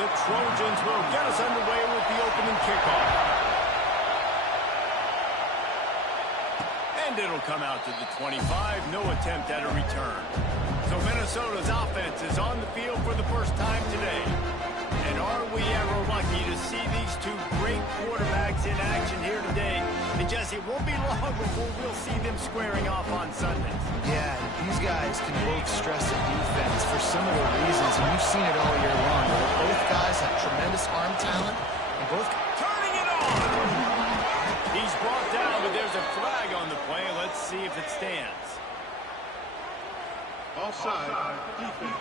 The Trojans will get us underway with the opening kickoff. And it'll come out to the 25. No attempt at a return. So Minnesota's offense is on the field for the first time today. And are we ever lucky to see these two great quarterbacks in action here today? And Jesse, it won't be long before we'll see them squaring off on Sundays. Yeah, these guys can both stress the defense for similar reasons, and you've seen it all year long. Both guys have tremendous arm talent, and both... Turning it on! He's brought down, but there's a flag on the play. Let's see if it stands. Offside, defense.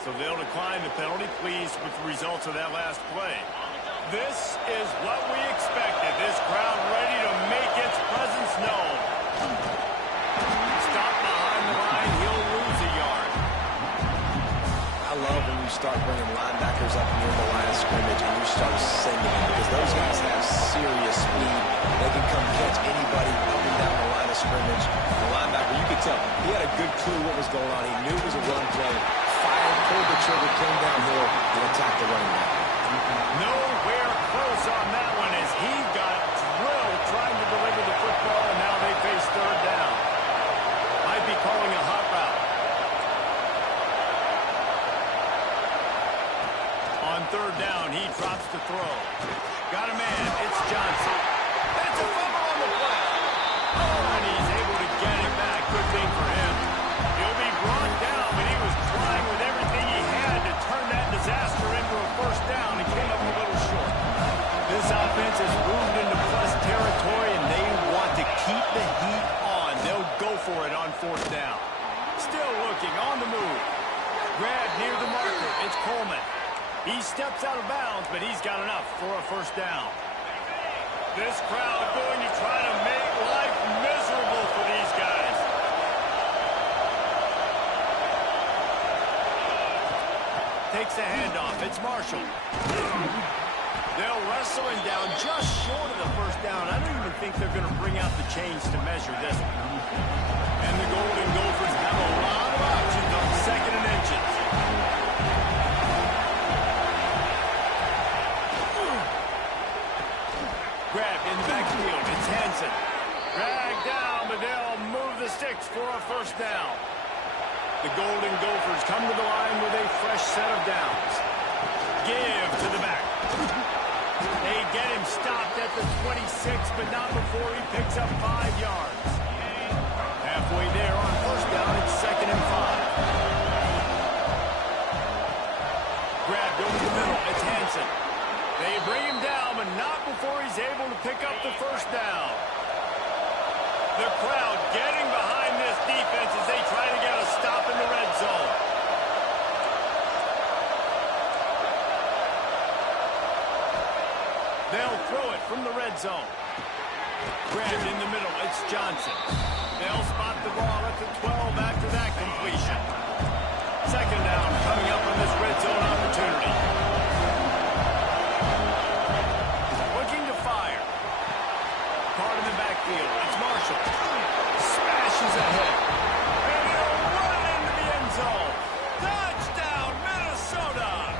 So they'll decline the penalty, pleased with the results of that last play. This is what we expected. This crowd ready to make its presence known. Stop behind the line, he'll lose a yard. I love when you start bringing linebackers up near the line of scrimmage and you start sending them, because those guys have serious speed. They can come catch anybody up and down the line of scrimmage. The linebacker, you could tell, he had a good clue what was going on. He knew it was a run play. Fired, pulled the trigger, came downhill, and attacked the running back. Nowhere close on that one as he got drilled trying to deliver the football, and now they face third down. Might be calling a hot route. On third down, he drops the throw. Got a man, it's Johnson. That's a fumble on the play. Oh, and he's able to get it back. Good thing for him. He'll be brought down, but he was trying with everything he had to turn that disaster into a first down and came up a little short. This offense has moved into plus territory, and they want to keep the heat on. They'll go for it on fourth down. Still looking, on the move. Grab near the marker. It's Coleman. He steps out of bounds, but he's got enough for a first down. This crowd going to try to make life miserable for these guys. Takes the handoff. It's Marshall. They'll wrestle him down just short of the first down. I don't even think they're going to bring out the chains to measure this one. And the Golden Gophers have a lot of options on second and inches. Grabbed in the backfield. It's Hansen. Dragged down, but they'll move the sticks for a first down. The Golden Gophers come to the line with a fresh set of downs. Give to the back. They get him stopped at the 26, but not before he picks up 5 yards. Halfway there on first down, it's 2nd and 5. Grabbed over the middle, it's Hansen. They bring him down, but not before he's able to pick up the first down. The crowd getting behind this defense as they try to get a stop in the red zone. They'll throw it from the red zone. Grabbed in the middle, it's Johnson. They'll spot the ball at the 12 after that completion. 2nd down coming up on this red zone opportunity. Looking to fire. Caught in the backfield. It's Marshall. Smashes ahead. And he'll run into the end zone. Touchdown, Minnesota!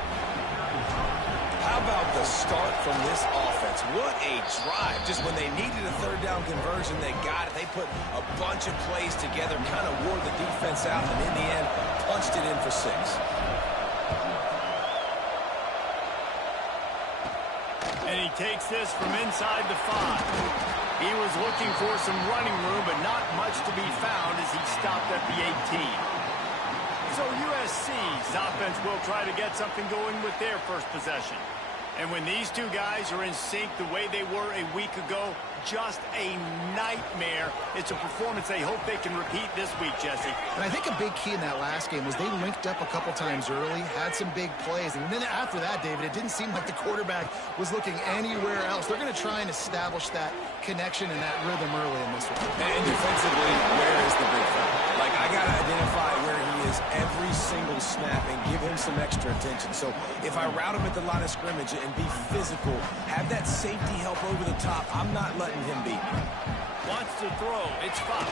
How about the start from this offense? What a drive. Just when they needed a third down conversion, they got it. They put a bunch of plays together, kind of wore the defense out, and in the end, punched it in for 6. And he takes this from inside the 5. He was looking for some running room, but not much to be found as he stopped at the 18. So USC's offense will try to get something going with their first possession. And when these two guys are in sync the way they were a week ago, just a nightmare. It's a performance they hope they can repeat this week, Jesse. And I think a big key in that last game was they linked up a couple times early, had some big plays, and then after that, David, it didn't seem like the quarterback was looking anywhere else. They're going to try and establish that connection and that rhythm early in this one. And defensively, where is the big fella? Like, I got to identify where he is every single snap and give him some extra attention. So if I route him at the line of scrimmage and be physical, have that safety help over the top, I'm not letting him beat me. Wants to throw. It's Fox.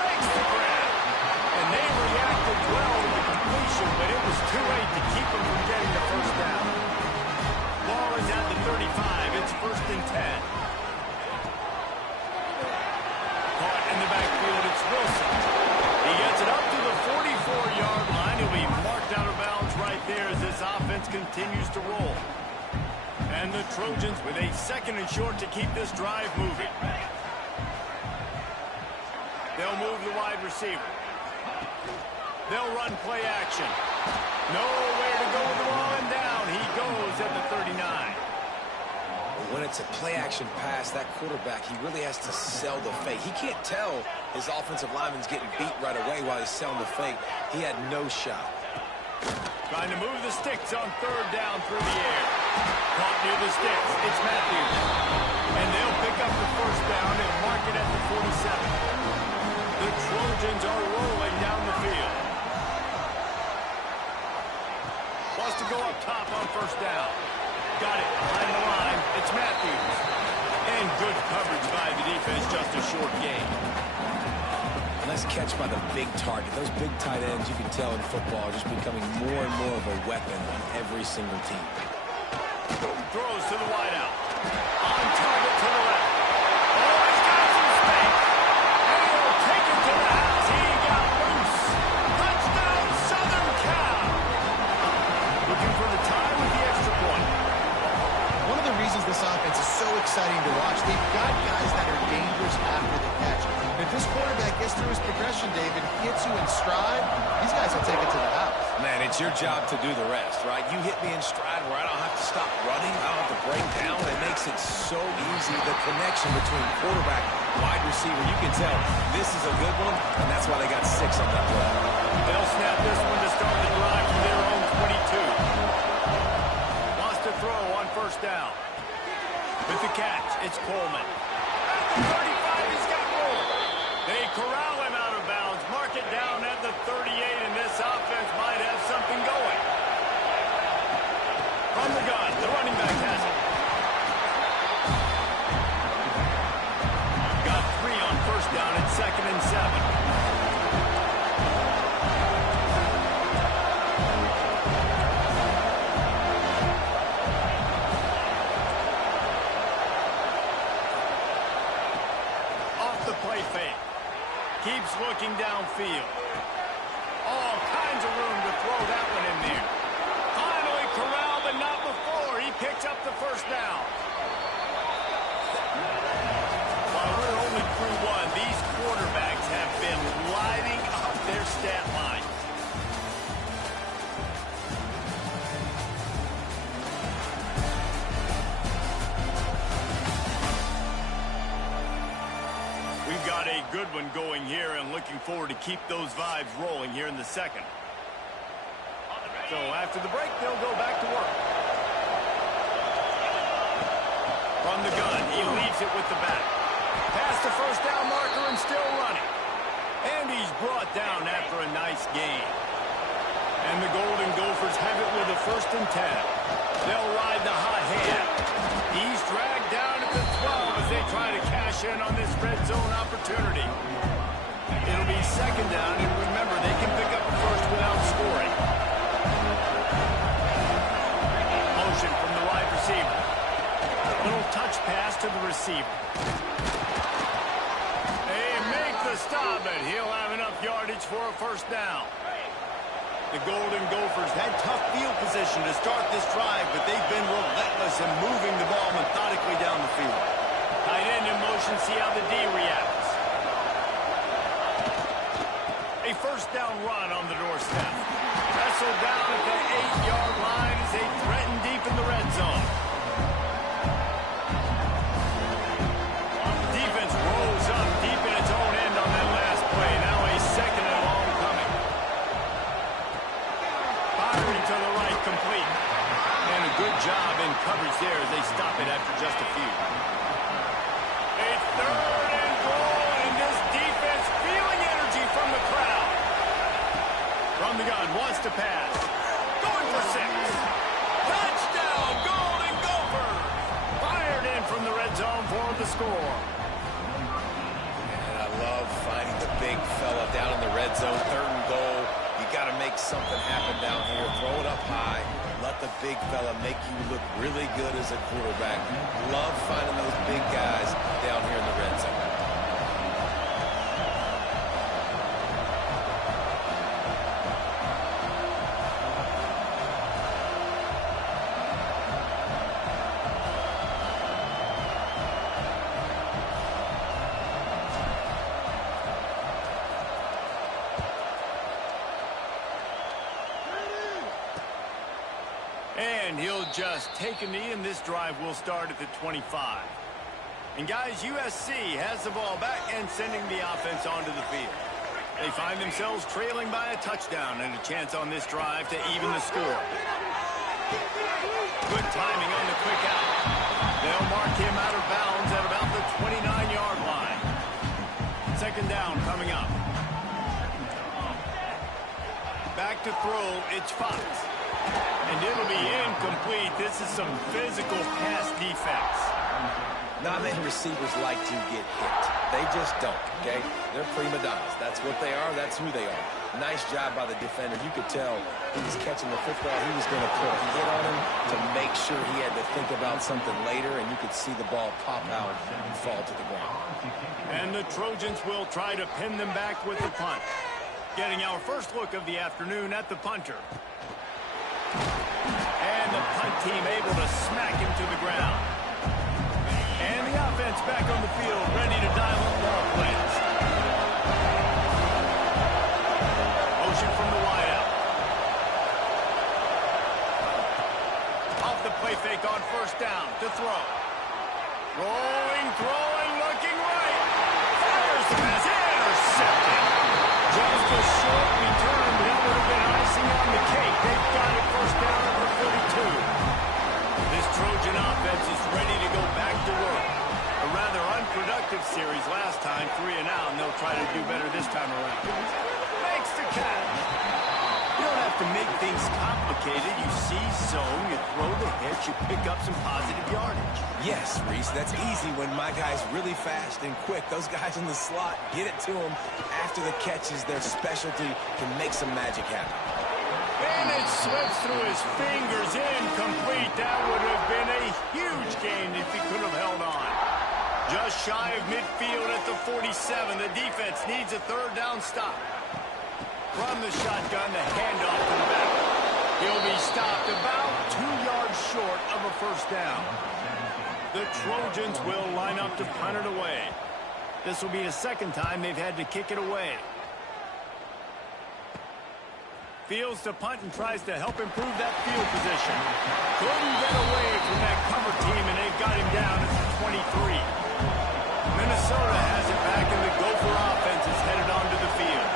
Makes the grab. And they reacted well to the completion, but it was too late to keep them from getting the first down. Ball is at the 35. It's 1st and 10. Caught in the backfield, it's Wilson. He gets it up to the 44-yard line. He'll be marked out of bounds right there as this offense continues to roll. And the Trojans with a 2nd and short to keep this drive moving. They'll move the wide receiver. They'll run play action. Nowhere to go with the ball, and down he goes at the 39. When it's a play-action pass, that quarterback, he really has to sell the fake. He can't tell his offensive lineman's getting beat right away while he's selling the fake. He had no shot. Trying to move the sticks on 3rd down through the air. Caught near the sticks. It's Matthews. And they'll pick up the 1st down and mark it at the 47. The Trojans are rolling down the field. Wants to go up top on 1st down. Got it behind the line. It's Matthews. And good coverage by the defense, just a short gain. Nice catch by the big target. Those big tight ends, you can tell in football, are just becoming more and more of a weapon on every single team. Throws to the wideout. On target to the left. Oh, he's got some space. And he'll take it to the house. He got loose. Touchdown, Southern Cal. Looking for the tie with the extra point. One of the reasons this offense is so exciting to watch, they've got guys that are dangerous after the catch. If this quarterback gets through his progression, David, hits you in stride, these guys will take it to the house. Man, it's your job to do the rest, right? You hit me in stride where I don't have to stop running. I don't have to break down. It makes it so easy. The connection between quarterback, wide receiver, you can tell this is a good one, and that's why they got 6 on that play. They'll snap this one to start the drive from their own 22. Wants to throw on 1st down. With the catch, it's Coleman. At the 35, he's got more. They corral him out of bounds, mark it down at the 38, and this offense might have something going. From the gun, the running back has it. Got 3 on 1st down at 2nd and 7. Play fake. Keeps looking downfield. All kinds of room to throw that one in there. Finally corralled, but not before. He picks up the 1st down. While we're only through 1, these quarterbacks have been lighting up their stat line. Got a good one going here and looking forward to keep those vibes rolling here in the 2nd. So after the break, they'll go back to work. From the gun, he leaves it with the back. Past the 1st down marker and still running. And he's brought down after a nice gain. And the Golden Gophers have it with a 1st and 10. They'll ride the hot hand. He's dragged down at the 12 as they try to cash in on this red zone opportunity. It'll be 2nd down, and remember, they can pick up a 1st without scoring. Motion from the wide receiver. Little touch pass to the receiver. They make the stop, but he'll have enough yardage for a 1st down. The Golden Gophers had tough field position to start this drive, but they've been relentless in moving the ball methodically down the field. Tight end in motion, see how the D reacts. A 1st down run on the doorstep. Wrestled down at the 8-yard line as they threaten deep in the red zone. Defense rolls up deep in its own end on that last play. Now a 2nd and long coming. Firing to the right, complete. And a good job in coverage there as they stop it after just a few. A 3rd and goal, and this defense feeling energy from the crowd. From the gun, wants to pass. Going for 6. Touchdown, Golden Gophers! Fired in from the red zone for the score. And I love finding the big fella down in the red zone, 3rd and goal. You got to make something happen down here. Throw it up high. Let the big fella make you look really good as a quarterback. Love finding those big guys down here in the red zone. And he'll just take a knee, and this drive will start at the 25. And guys, USC has the ball back and sending the offense onto the field. They find themselves trailing by a touchdown and a chance on this drive to even the score. Good timing on the quick out. They'll mark him out of bounds at about the 29-yard line. 2nd down coming up. Back to throw, it's Fox. And it'll be incomplete. This is some physical pass defense. Not many receivers like to get hit. They just don't, okay? They're prima donnas. That's what they are. That's who they are. Nice job by the defender. You could tell he was catching the football. He was going to put a hit on him to make sure he had to think about something later, and you could see the ball pop out and fall to the ground. And the Trojans will try to pin them back with the punt. Getting our first look of the afternoon at the punter. And the punt team able to smack him to the ground. And the offense back on the field, ready to dial up ball plays. Motion from the wideout. Off the play fake on 1st down to throw. Rolling, throwing, looking right. Fires the pass, intercepted. Just a short return, but that would have been icing on the cake. They've got it 1st down at the 42. This Trojan offense is ready to go back to work. A rather unproductive series last time, 3 and out, and they'll try to do better this time around. Makes the catch. You don't have to make things complicated. You see zone, you throw the hitch, you pick up some positive yardage. Yes, Reese, that's easy when my guy's really fast and quick. Those guys in the slot, get it to them after the catches. Their specialty can make some magic happen. And it slips through his fingers, incomplete. That would have been a huge gain if he could have held on. Just shy of midfield at the 47. The defense needs a 3rd down stop. From the shotgun, the handoff to the back. He'll be stopped about 2 yards short of a 1st down. The Trojans will line up to punt it away. This will be the 2nd time they've had to kick it away. Fields to punt and tries to help improve that field position. Couldn't get away from that cover team, and they've got him down at the 23. Minnesota has it back, and the Gopher offense is headed onto the field.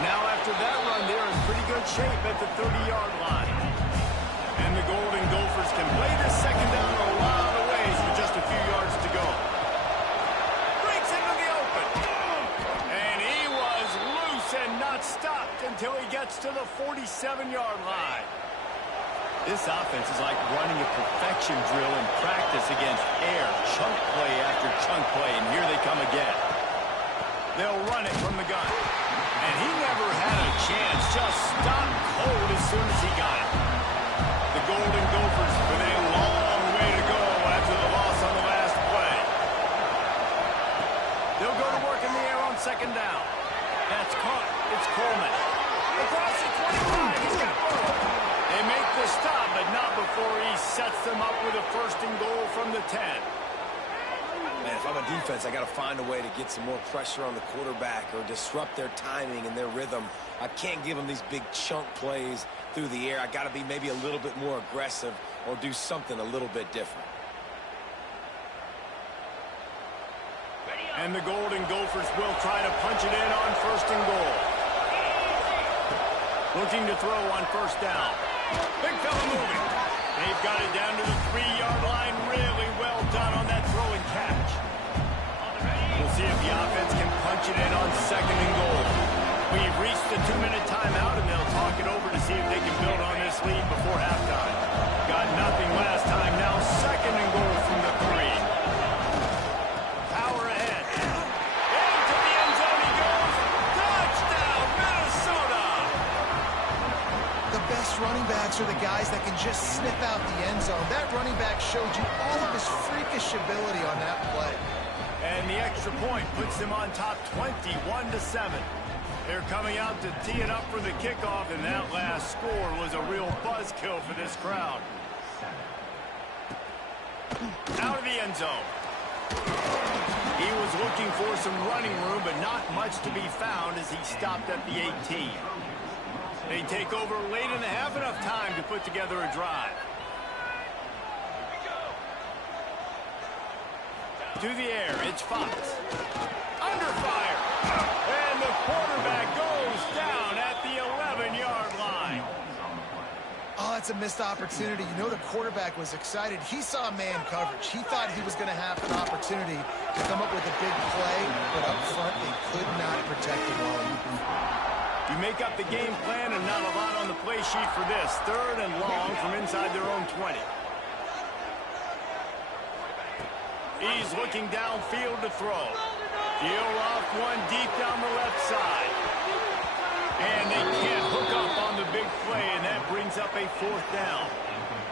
Now after that run, they're in pretty good shape at the 30-yard line. And the Golden Gophers can play this 2nd down a lot of ways with just a few yards to go. Breaks into the open. And he was loose and not stopped until he gets to the 47-yard line. This offense is like running a perfection drill in practice against air. Chunk play after chunk play, and here they come again. They'll run it from the gun. And he never had a chance, just stopped cold as soon as he got it. The Golden Gophers with a long way to go after the loss on the last play. They'll go to work in the air on 2nd down. That's caught. It's Coleman. Across the 25, he's got room. They make the stop, but not before he sets them up with a 1st and goal from the 10. Man, if I'm a defense, I got to find a way to get some more pressure on the quarterback or disrupt their timing and their rhythm. I can't give them these big chunk plays through the air. I got to be maybe a little bit more aggressive or do something a little bit different. And the Golden Gophers will try to punch it in on 1st and goal. Looking to throw on 1st down. Big fella moving. They've got it down to the 3-yard line. Really well done on that throw and catch. We'll see if the offense can punch it in on 2nd and goal. We've reached the 2-minute timeout, and they'll talk it over to see if they can build on this lead before halftime. Got nothing last time. Now 2nd and goal from the 3. Power ahead. Into the end zone. best running backs are the guys that can just snip out the end zone. That running back showed you all of his freakish ability on that play. And the extra point puts them on top 21-7. They're coming out to tee it up for the kickoff, and that last score was a real buzzkill for this crowd. Out of the end zone. He was looking for some running room, but not much to be found as he stopped at the 18. They take over late in the half, enough time to put together a drive. To the air, it's Fox. Under fire. And the quarterback goes down at the 11-yard line. Oh, that's a missed opportunity. You know the quarterback was excited. He saw man coverage. He thought he was going to have an opportunity to come up with a big play, but up front they could not protect the ball. You make up the game plan and not a lot on the play sheet for this. 3rd and long from inside their own 20. He's looking downfield to throw. He'll off one deep down the left side. And they can't hook up on the big play, and that brings up a 4th down.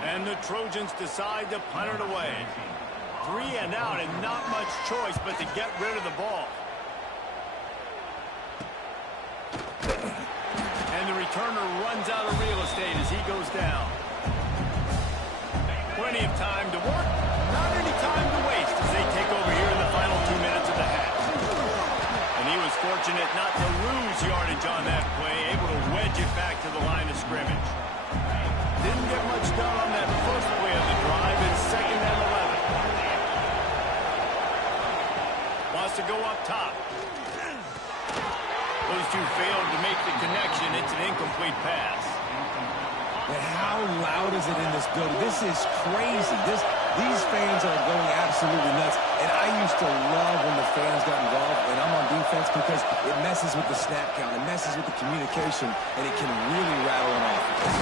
And the Trojans decide to punt it away. 3 and out, and not much choice but to get rid of the ball. And the returner runs out of real estate as he goes down. Plenty of time to work, not any time to waste as they take over here in the final 2 minutes of the half. And he was fortunate not to lose yardage on that play, able to wedge it back to the line of scrimmage. Didn't get much done on that first play of the drive. It's 2nd and 11. Wants to go up top. Those two failed to make the connection. It's an incomplete pass. But how loud is it in this building? This is crazy. These fans are going absolutely nuts. And I used to love when the fans got involved, and I'm on defense, because it messes with the snap count. It messes with the communication, and it can really rattle an offense.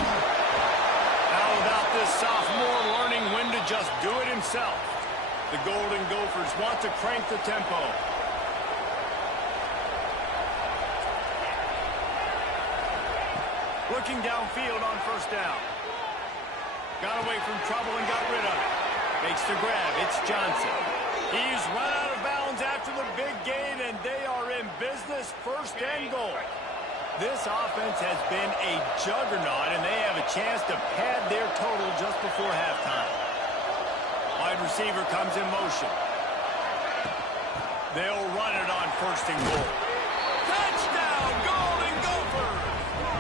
How about this sophomore learning when to just do it himself? The Golden Gophers want to crank the tempo. Looking downfield on 1st down. Got away from trouble and got rid of it. Makes the grab. It's Johnson. He's run out of bounds after the big gain, and they are in business. 1st and goal. This offense has been a juggernaut, and they have a chance to pad their total just before halftime. Wide receiver comes in motion. They'll run it on 1st and goal. Touchdown, Golden Gophers!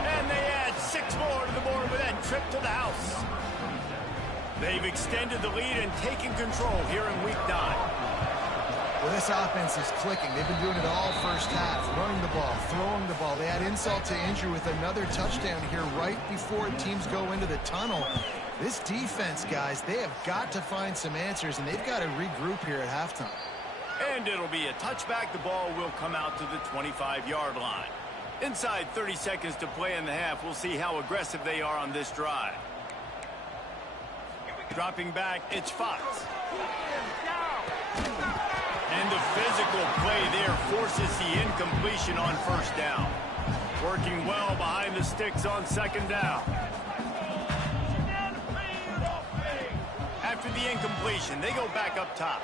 And they add 6 more to the board with that trip to the house. They've extended the lead and taken control here in week 9. Well, this offense is clicking. They've been doing it all first half, running the ball, throwing the ball. They had insult to injury with another touchdown here right before teams go into the tunnel. This defense, guys, they have got to find some answers, and they've got to regroup here at halftime. And it'll be a touchback. The ball will come out to the 25-yard line. Inside 30 seconds to play in the half. We'll see how aggressive they are on this drive. Dropping back, it's Fox. And the physical play there forces the incompletion on 1st down. Working well behind the sticks on 2nd down. After the incompletion, they go back up top.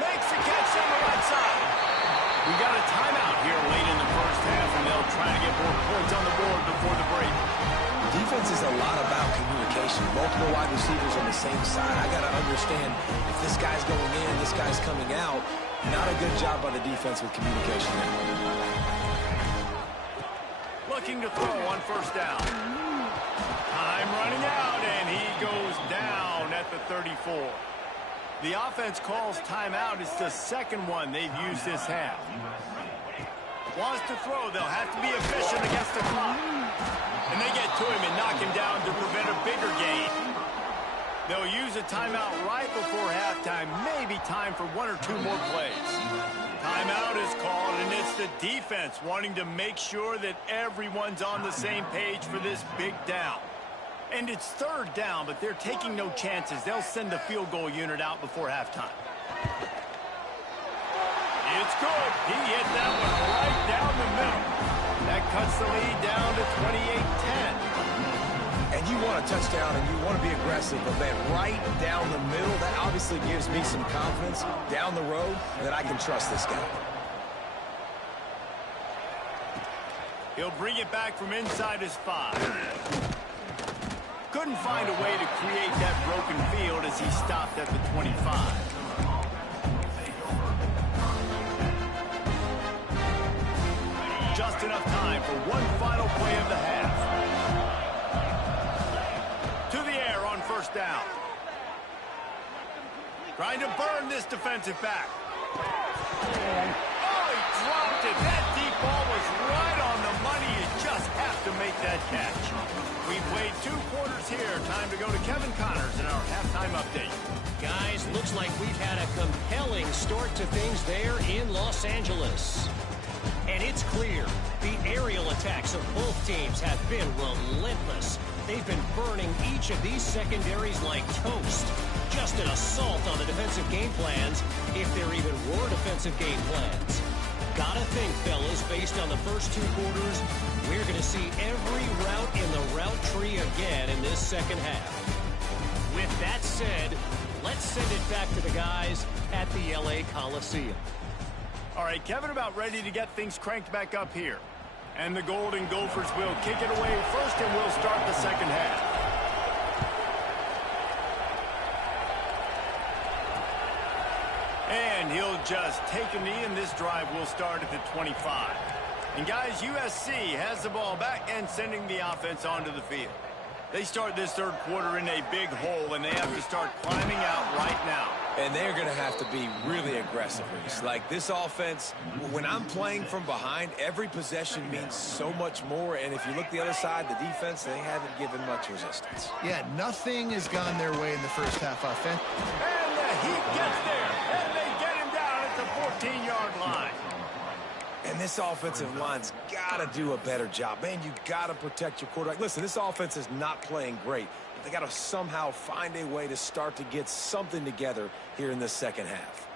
Makes the catch on the right side. We got a timeout here late in the first half, and they'll try to get more points on the board before the break. Defense is a lot about communication. Multiple wide receivers on the same side. I got to understand if this guy's going in, this guy's coming out. Not a good job by the defense with communication there. Looking to throw on 1st down. Time running out, and he goes down at the 34. The offense calls timeout. It's the 2nd one they've used this half. Wants to throw. They'll have to be efficient against the clock. And they get to him and knock him down to prevent a bigger gain. They'll use a timeout right before halftime. Maybe time for 1 or 2 more plays. Timeout is called, and it's the defense wanting to make sure that everyone's on the same page for this big down. And it's 3rd down, but they're taking no chances. They'll send the field goal unit out before halftime. It's good. He hit that one right down the middle. That cuts the lead down to 28-10. And you want a touchdown and you want to be aggressive, but man, right down the middle, that obviously gives me some confidence down the road that I can trust this guy. He'll bring it back from inside his 5. Couldn't find a way to create that broken field as he stopped at the 25. Just enough time for one final play of the half. To the air on first down. Trying to burn this defensive back. Oh, he dropped it. That deep ball was right on the money. You just have to make that catch. We played 2 quarters here. Time to go to Kevin Connors in our halftime update. Guys, looks like we've had a compelling start to things there in Los Angeles. And it's clear, the aerial attacks of both teams have been relentless. They've been burning each of these secondaries like toast. Just an assault on the defensive game plans, if there even were defensive game plans. Gotta think, fellas, based on the first 2 quarters, we're going to see every route in the route tree again in this second half. With that said, let's send it back to the guys at the LA Coliseum. All right, Kevin about ready to get things cranked back up here. And the Golden Gophers will kick it away first, and we'll start the second half. And he'll just take a knee, and this drive will start at the 25. And guys, USC has the ball back and sending the offense onto the field. They start this third quarter in a big hole, and they have to start climbing out right now. And they're going to have to be really aggressive. Like this offense, when I'm playing from behind, every possession means so much more. And if you look the other side, the defense, they haven't given much resistance. Yeah, nothing has gone their way in the first half offense. And the Heat gets there, and they get him down at the 14-yard line. And this offensive line's got to do a better job. Man, you got to protect your quarterback. Listen, this offense is not playing great. But they got to somehow find a way to start to get something together here in the second half.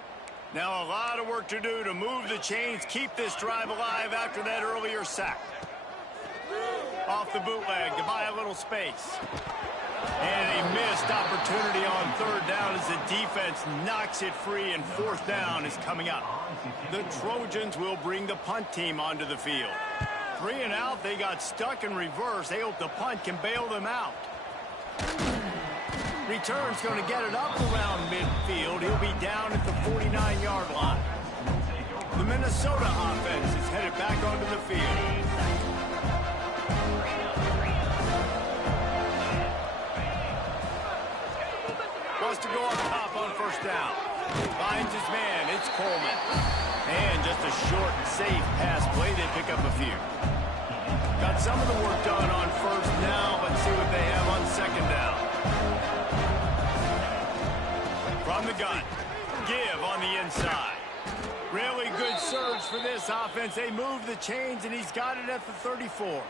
Now a lot of work to do to move the chains, keep this drive alive after that earlier sack. Off the bootleg to buy a little space. And a missed opportunity on third down as the defense knocks it free, and fourth down is coming up. The Trojans will bring the punt team onto the field. 3 and out, they got stuck in reverse. They hope the punt can bail them out. Return's going to get it up around midfield. He'll be down at the 49-yard line. The Minnesota offense is headed back onto the field. Wants to go up top on first down. Finds his man. It's Coleman. And just a short and safe pass play. They pick up a few. Got some of the work done on first. Now let's see what they have on second down. From the gun. Give on the inside. Really good surge for this offense. They move the chains, and he's got it at the 34.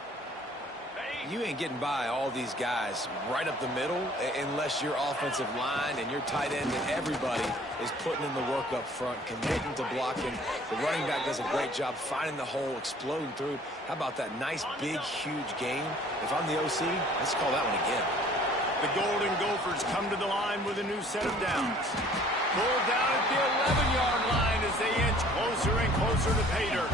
You ain't getting by all these guys right up the middle unless your offensive line and your tight end and everybody is putting in the work up front, committing to blocking. The running back does a great job finding the hole, exploding through. How about that nice, big, huge game? If I'm the OC, let's call that one again. The Golden Gophers come to the line with a new set of downs. Pulled down at the 11-yard line as they inch closer and closer to pay dirt.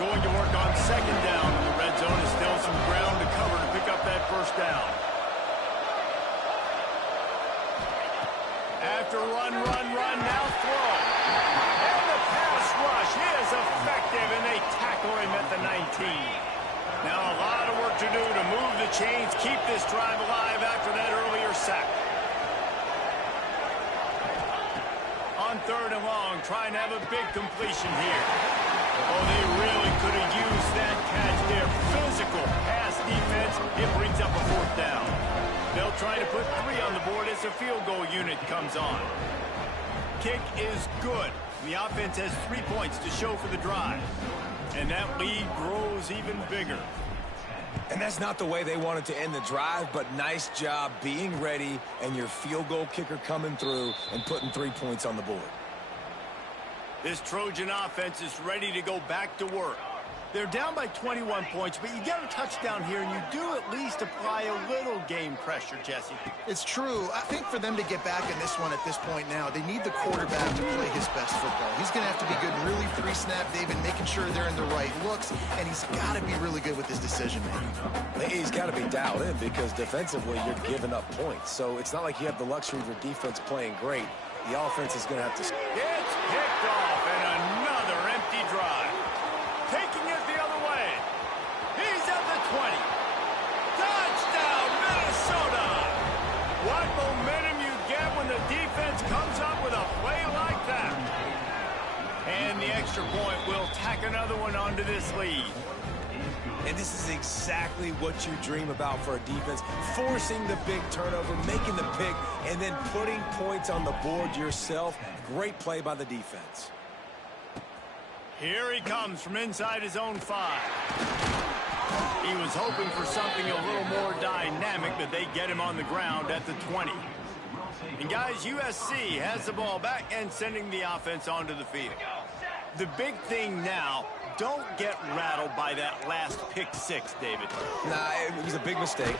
Going to work on second down in the red zone. Is still some ground to cover to pick up that first down. After run, now throw. And the pass rush is effective, and they tackle him at the 19. Now a lot of work to do to move the chains, keep this drive alive after that earlier sack. On third and long, trying to have a big completion here. Oh, they really could have used that catch there. Physical pass defense. It brings up a fourth down. They'll try to put 3 on the board as the field goal unit comes on. Kick is good. The offense has 3 points to show for the drive. And that lead grows even bigger. And that's not the way they wanted to end the drive, but nice job being ready and your field goal kicker coming through and putting 3 points on the board. This Trojan offense is ready to go back to work. They're down by 21 points, but you get a touchdown here, and you do at least apply a little game pressure, Jesse. It's true. I think for them to get back in this one at this point now, they need the quarterback to play his best football. He's going to have to be good really pre-snap, David, making sure they're in the right looks, and he's got to be really good with his decision-making. He's got to be dialed in because defensively you're giving up points. So it's not like you have the luxury of your defense playing great. The offense is going to have to... It's picked off, and another empty drive. Taking it the other way. He's at the 20. Touchdown, Minnesota! What momentum you get when the defense comes up with a play like that. And the extra point will tack another one onto this lead. And this is exactly what you dream about for a defense. Forcing the big turnover, making the pick, and then putting points on the board yourself. Great play by the defense. Here he comes from inside his own 5. He was hoping for something a little more dynamic, but they get him on the ground at the 20. And guys, USC has the ball back and sending the offense onto the field. The big thing now, don't get rattled by that last pick-6, David. Nah, it was a big mistake.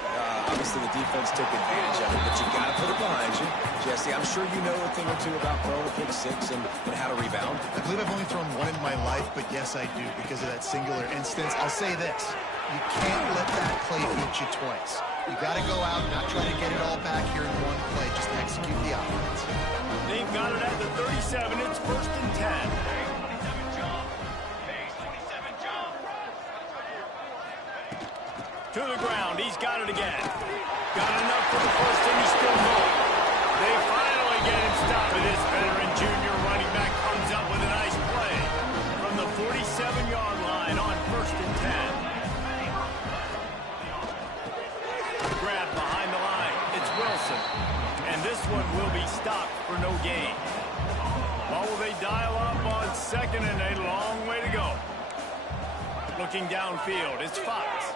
Obviously, the defense took advantage of it, but you got to put it behind you. Jesse, I'm sure you know a thing or two about throwing a pick-6 and how to rebound. I believe I've only thrown one in my life, but yes, I do because of that singular instance. I'll say this. You can't let that play beat you twice. You got to go out and not try to get it all back here in one play. Just execute the offense. They've got it at the 37. It's 1st and 10. To the ground. He's got it again. Got enough for the first, and he's still going. They finally get him stopped. This veteran junior running back comes up with a nice play from the 47-yard line on 1st and 10. Grab behind the line. It's Wilson. And this one will be stopped for no gain. Well, will they dial up on 2nd and a long way to go? Looking downfield, it's Fox.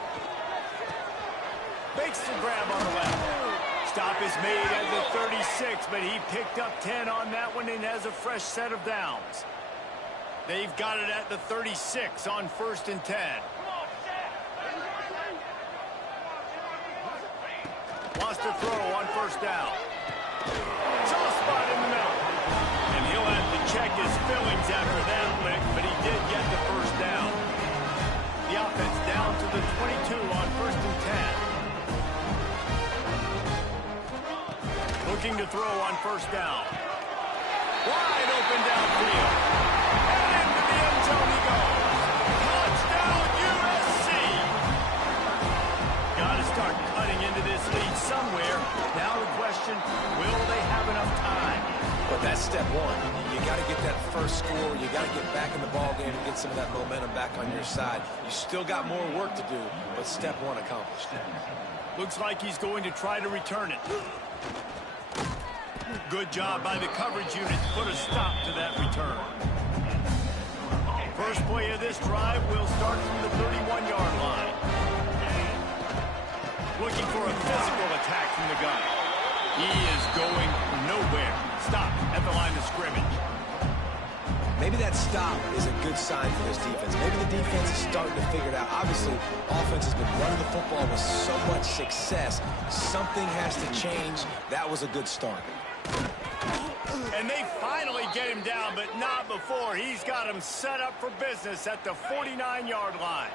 Makes the grab on the left. Stop is made at the 36, but he picked up 10 on that one and has a fresh set of downs. They've got it at the 36 on 1st and 10. Wants to throw on 1st down. Soft spot in the middle. And he'll have to check his fillings after that lick, but he did get the 1st down. The offense down to the 22 on 1st and 10. Looking to throw on 1st down. Wide open downfield. And into the end zone he goes. Touchdown, USC! Got to start cutting into this lead somewhere. Now the question, will they have enough time? But that's step one. You got to get that first score. You got to get back in the ball game and get some of that momentum back on your side. You still got more work to do, but step one accomplished. Looks like he's going to try to return it. Good job by the coverage unit to put a stop to that return. First play of this drive will start from the 31-yard line. Looking for a physical attack from the gun. He is going nowhere. Stop at the line of scrimmage. Maybe that stop is a good sign for this defense. Maybe the defense is starting to figure it out. Obviously, offense has been running the football with so much success. Something has to change. That was a good start. And they finally get him down, but not before. He's got him set up for business at the 49-yard line.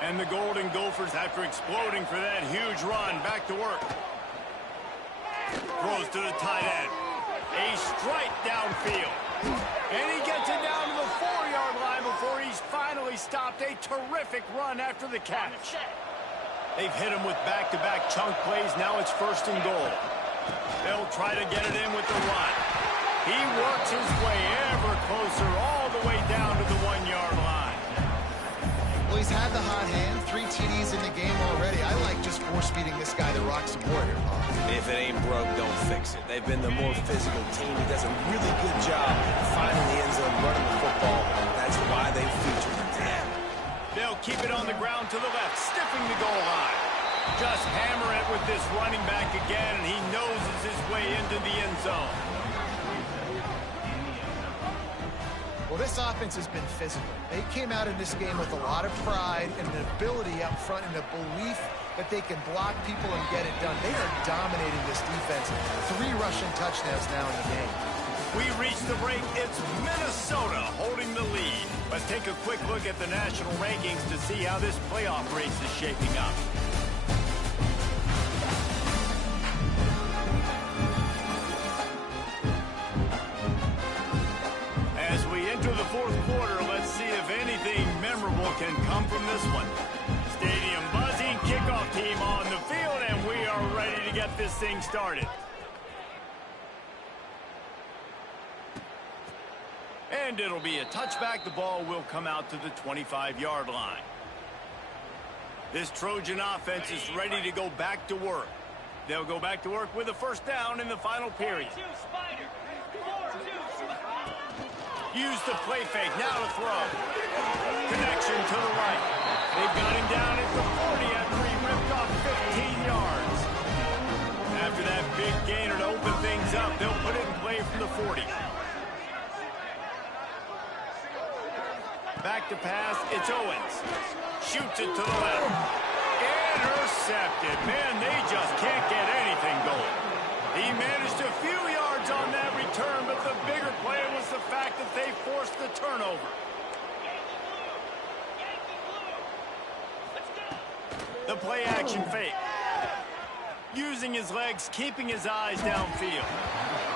And the Golden Gophers, after exploding for that huge run, back to work. Throws to the tight end. A strike downfield. And he gets it down to the 4-yard line before he's finally stopped. A terrific run after the catch. They've hit him with back-to-back chunk plays. Now it's 1st and goal. They'll try to get it in with the run. He works his way ever closer all the way down to the 1-yard line. Well, he's had the hot hand. 3 TDs in the game already. I like just force-feeding this guy to rock some more here, Bob. If it ain't broke, don't fix it. They've been the more physical team. He does a really good job finding the end zone, running the football. That's why they featured him today. They'll keep it on the ground to the left, stiffing the goal line. Just hammer it with this running back again, and he noses his way into the end zone. Well, this offense has been physical. They came out in this game with a lot of pride and an ability up front and a belief that they can block people and get it done. They are dominating this defense. 3 rushing touchdowns now in the game. We reach the break. It's Minnesota holding the lead. Let's take a quick look at the national rankings to see how this playoff race is shaping up. As we enter the 4th quarter, let's see if anything memorable can come from this one. Stadium buzzing, kickoff team on the field, and we are ready to get this thing started. And it'll be a touchback. The ball will come out to the 25-yard line. This Trojan offense is ready to go back to work. They'll go back to work with a first down in the final period. Use the play fake. Now to throw. Connection to the right. They've got him down at the 40 after he ripped off 15 yards. After that big gainer to open things up, they'll put it in play from the 40. Back to pass, it's Owens. Shoots it to the left. Intercepted. Man, they just can't get anything going. He managed a few yards on that return, but the bigger play was the fact that they forced the turnover. The play action fake. Using his legs, keeping his eyes downfield.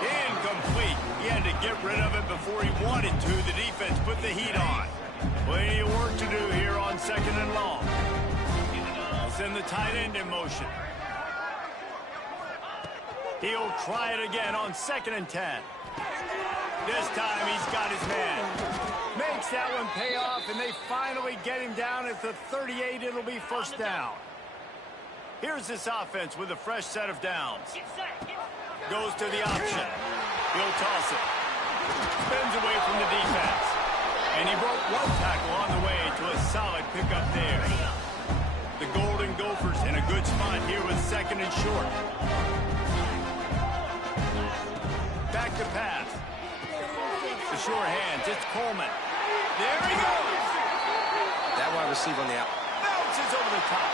Incomplete. He had to get rid of it before he wanted to. The defense put the heat on. Plenty of work to do here on 2nd and long. He'll send the tight end in motion. He'll try it again on 2nd and 10. This time he's got his man. Makes that one pay off, and they finally get him down at the 38. It'll be first down. Here's this offense with a fresh set of downs. Goes to the option. He'll toss it. Spins away from the defense. And he broke 1 tackle on the way to a solid pickup there. The Golden Gophers in a good spot here with 2nd and short. Back to pass. The sure hands. It's Coleman. There he goes. That wide receiver on the out. Bounces over the top.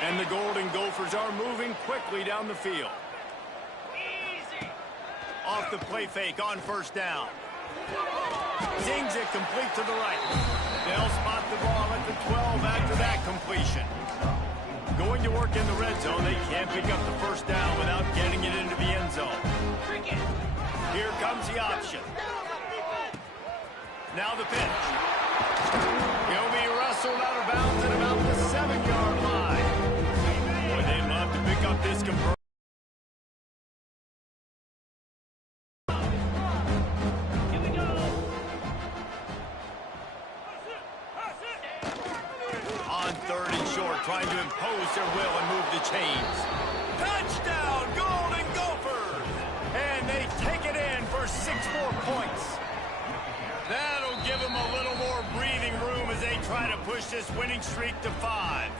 And the Golden Gophers are moving quickly down the field. Off the play fake on first down. Zings it complete to the right. They'll spot the ball at the 12 after that completion. Going to work in the red zone. They can't pick up the first down without getting it into the end zone. Here comes the option. Now the pitch. He'll be wrestled out of bounds at about the 7-yard line. Boy, they'd love to pick up this conversion. Trying to impose their will and move the chains. Touchdown, Golden Gophers! And they take it in for 6 more points. That'll give them a little more breathing room as they try to push this winning streak to 5.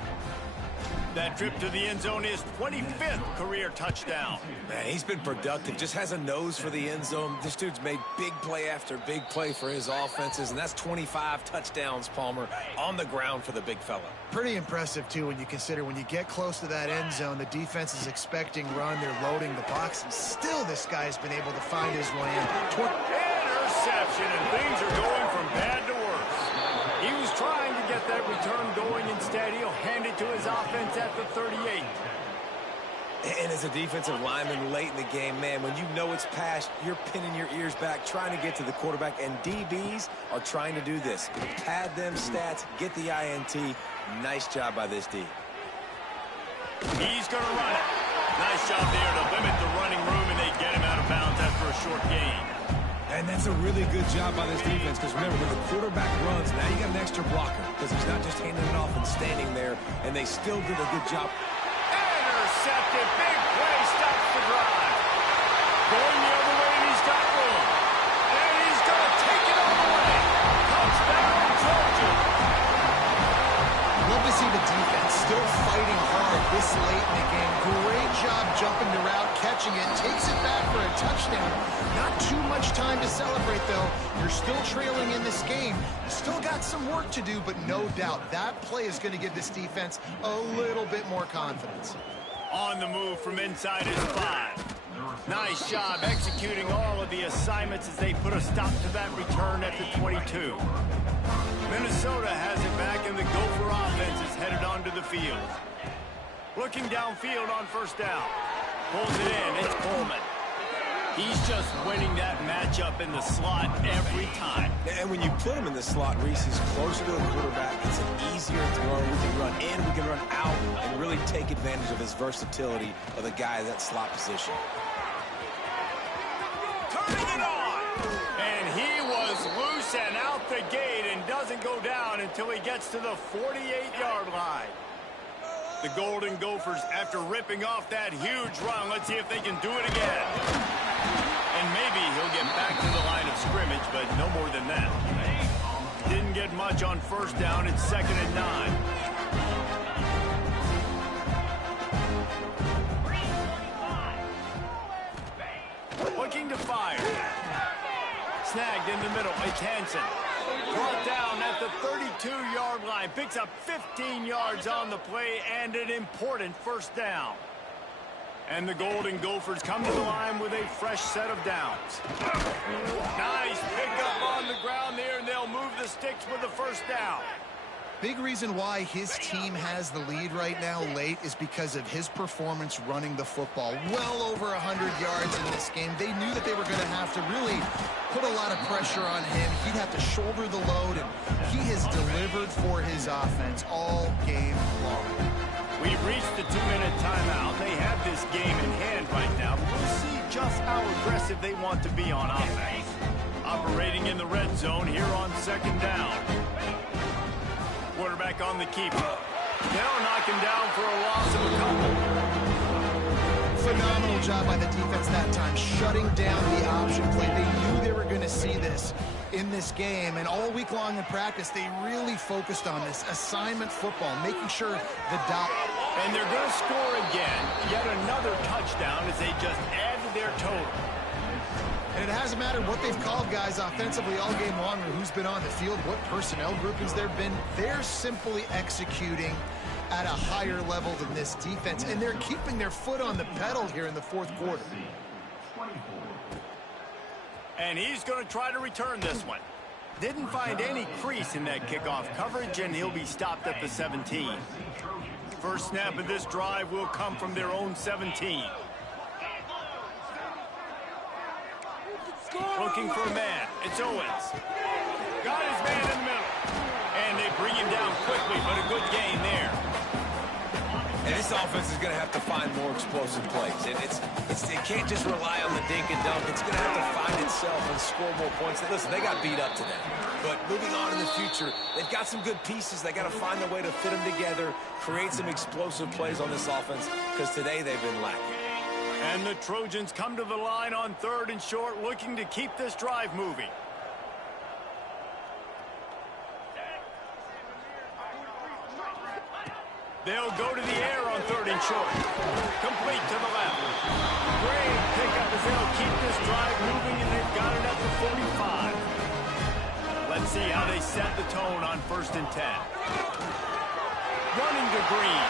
That trip to the end zone is 25th career touchdown. Man, he's been productive. Just has a nose for the end zone. This dude's made big play after big play for his offenses, and that's 25 touchdowns, Palmer, on the ground for the big fella. Pretty impressive, too, when you consider when you get close to that end zone, the defense is expecting run. They're loading the box, and still this guy's been able to find his way in. Interception, and things are going from bad to worse. He was trying to get that return going. Instead, he'll hand it to his offense at the 38. And as a defensive lineman late in the game, man, when you know it's past, you're pinning your ears back, trying to get to the quarterback, and DBs are trying to do this. Pad them stats, get the INT. Nice job by this D. He's going to run it. Nice job there to limit the running room, and they get him out of bounds after a short gain. And that's a really good job by this defense, because remember, when the quarterback runs, now you got an extra blocker, because he's not just handing it off and standing there, and they still did a good job. Intercepted, big play, stops the drive. Going the other way, and he's got room. And he's going to take it all the way. Touchdown, Trojan. Love to see the defense still fighting hard this late in the game. Great job jumping the route, catching it, takes it back for a touchdown. Not too much time to celebrate, though. still trailing in this game. Still got some work to do, but no doubt that play is going to give this defense a little bit more confidence. On the move from inside his 5. Nice job executing all of the assignments as they put a stop to that return at the 22. Minnesota has it back, and the Gopher offense is headed onto the field. Looking downfield on first down. Pulls it in. It's Coleman. He's just winning that matchup in the slot every time. And when you put him in the slot, Reese, he's closer to the quarterback. It's an easier throw. We can run in, we can run out, and really take advantage of his versatility of the guy in that slot position. Turning it on. And he was loose and out the gate and doesn't go down until he gets to the 48-yard line. The Golden Gophers, after ripping off that huge run, let's see if they can do it again. And maybe he'll get back to the line of scrimmage, but no more than that. Didn't get much on first down. It's 2nd and 9. Looking to fire. Snagged in the middle. It's Hansen. Brought down at the 32-yard line. Picks up 15 yards on the play and an important first down. And the Golden Gophers come to the line with a fresh set of downs. Nice pickup on the ground there, and they'll move the sticks with the first down. Big reason why his team has the lead right now late is because of his performance running the football. Well over 100 yards in this game. They knew that they were going to have to really put a lot of pressure on him. He'd have to shoulder the load, and he has delivered for his offense all game long. We've reached the 2-minute timeout. They have this game in hand right now, but we'll see just how aggressive they want to be on offense. Operating in the red zone here on 2nd down. Quarterback on the keeper. They'll knock him down for a loss of a couple. Phenomenal job by the defense that time, shutting down the option play. They knew they were going to see this in this game, and all week long in practice, they really focused on this assignment football, making sure the dot. And they're going to score again. Yet another touchdown as they just add to their total. And it hasn't mattered what they've called guys offensively all game long or who's been on the field, what personnel groupings there have been. They're simply executing at a higher level than this defense, and they're keeping their foot on the pedal here in the 4th quarter. And he's going to try to return this one. Didn't find any crease in that kickoff coverage, and he'll be stopped at the 17. First snap of this drive will come from their own 17. Looking for a man. It's Owens. Got his man in the middle. And they bring him down quickly, but a good gain there. And this offense is going to have to find more explosive plays. It can't just rely on the dink and dunk. It's going to have to find itself and score more points. Listen, they got beat up today. But moving on in the future, they've got some good pieces. They got to find a way to fit them together, create some explosive plays on this offense, because today they've been lacking. And the Trojans come to the line on 3rd and short, looking to keep this drive moving. They'll go to the air on 3rd and short. Complete to the left. Great pickup as they'll keep this drive moving, and they've got it at the 45. Let's see how they set the tone on 1st and 10. Running to Green.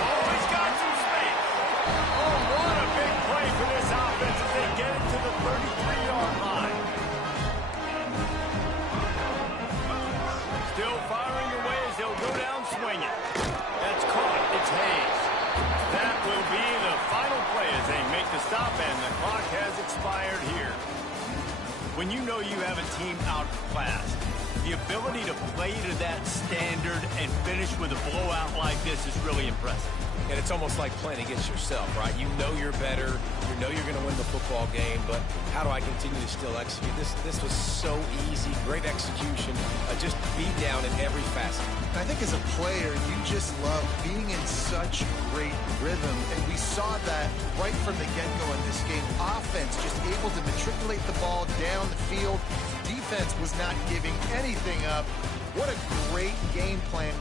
Oh, he's got some space. Oh, what a big play for this offense as they get it to the 33-yard line. Still firing away as they'll go down swinging. That's caught. It's Hayes. That will be the final play as they make the stop, and the clock has expired here. When you know you have a team outclassed, the ability to play to that standard and finish with a blowout like this is really impressive. And it's almost like playing against yourself, right? You know you're better. You know you're going to win the football game, but how do I continue to still execute? This was so easy. Great execution. Just beat down in every facet. I think as a player, you just love being in such great rhythm, and we saw that right from the get-go in this game. Offense just able to matriculate the ball down the field. Defense was not giving anything up. What a great game plan.